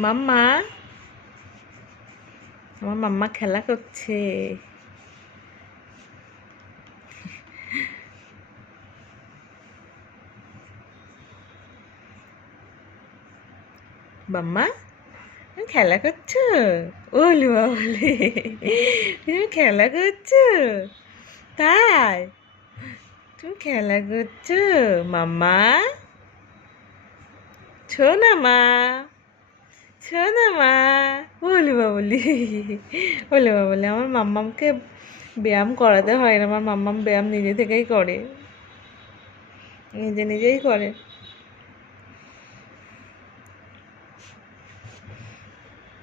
মাম্মা, আমার মাম্মা খেলা করছে। মাম্মা, তুমি খেলা করছো? ওলে বাবলে, তুমি খেলা করছো? তাই তুমি খেলা করছো? মাম্মা, ছো না মা, ছো না মা। ওলে বাবলি, ওলে বাবলি, আমার মাম্মামকে ব্যায়াম করাতে হয় না, আমার মাম্মাম ব্যায়াম নিজে থেকেই করে, নিজে নিজেই করে।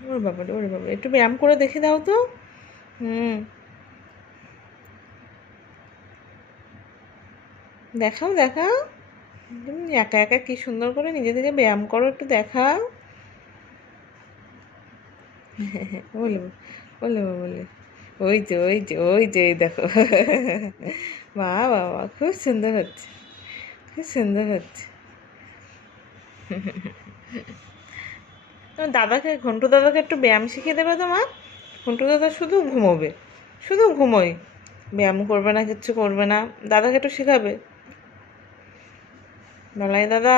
ওরে বাবারে, ওরে বাবা, একটু ব্যায়াম করে দেখে দাও তো। হুম, দেখাও দেখাও, তুমি একা একা কি সুন্দর করে নিজে থেকে ব্যায়াম করো, একটু দেখাও। বলে বলে বলে, ওই যে ওই যে ওই যে এই দেখো, বাহ বাবা, খুব সুন্দর হচ্ছে, খুব সুন্দর হচ্ছে। তোমার দাদাকে, ঘন্টু দাদাকে একটু ব্যায়াম শিখিয়ে দেবে তো মা। ঘন্টু দাদা শুধু ঘুমোবে, শুধু ঘুমোয়, ব্যায়াম করবে না, কিচ্ছু করবে না। দাদাকে একটু শেখাবে। বলাই দাদা,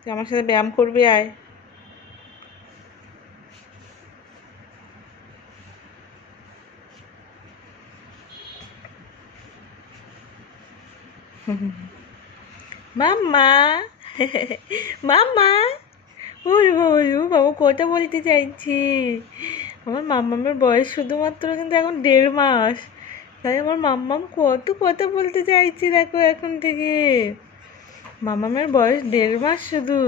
তুই আমার সাথে ব্যায়াম করবি, আয়। মাম্মা, মাম্মা, ওরে বাবা, ও বাবা, কথা বলতে চাইছি। আমার মাম্মামের বয়স শুধুমাত্র কিন্তু এখন 1.5 মাস, তাই আমার মাম্মাম কত কথা বলতে চাইছি দেখো এখন থেকে। মাম্মামের বয়স 1.5 মাস শুধু,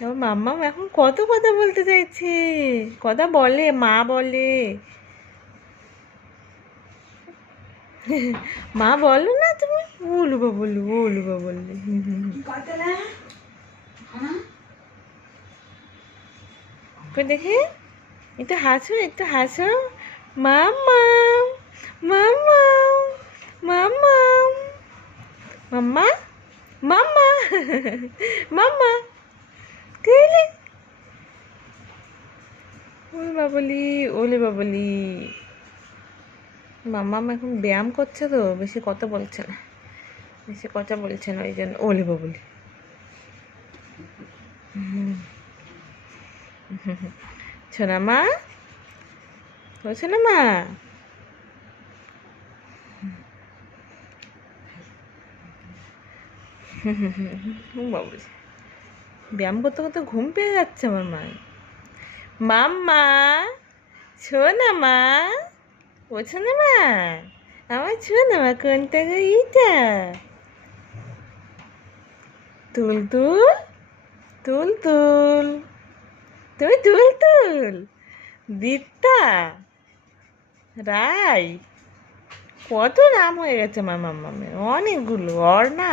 আমার মাম্মাম এখন কত কথা বলতে চাইছে, কথা বলে, মা বলে। মা বলো না তুমি, বলবো বলবো বলবো বললে। দেখে, একটু হাসো, একটু হাসো। মাম্মা, মাম্মা, মাম্মা, মাম্মা, মাম্মা, মাম্মা, কেলে, ওলে বাবলি, ওলে বাবলি। মাম্মাম এখন ব্যায়াম করছে তো, বেশি কথা বলছে না, বেশি কথা বলছে না, ওই জন্য ওলে বাবলি। শোনা মা, ও শোনা মা। বাবলি, ব্যায়াম করতে করতে ঘুম পেয়ে যাচ্ছে আমার মা। মাম্মা, শোনা মা, ও শোনা মা, আমার শোনা মা, কোনটা গো এইটা? তুল তুল, তুল তুল, তুমি তুল তুল, দিত্তা, রাই, কত নাম হয়ে গেছে আমার মাম্মামের, অনেকগুলো, অর্ণা,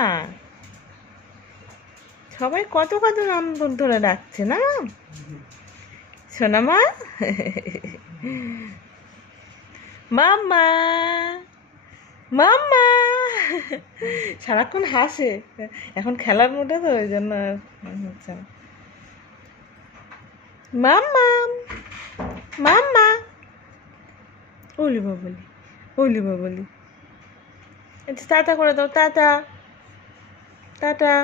সবাই কত কত নাম ধরে ডাকছে না। শোনা মা, মাম্মা, মাম্মা, সারাক্ষণ হাসে, এখন খেলার মুডে তো, ওই জন্য হচ্ছে না। মাম্মা, মাম্মা, ওলি বাবলি, ওলি বাবলি, টাটা করে দাও, টাটা, টাটা।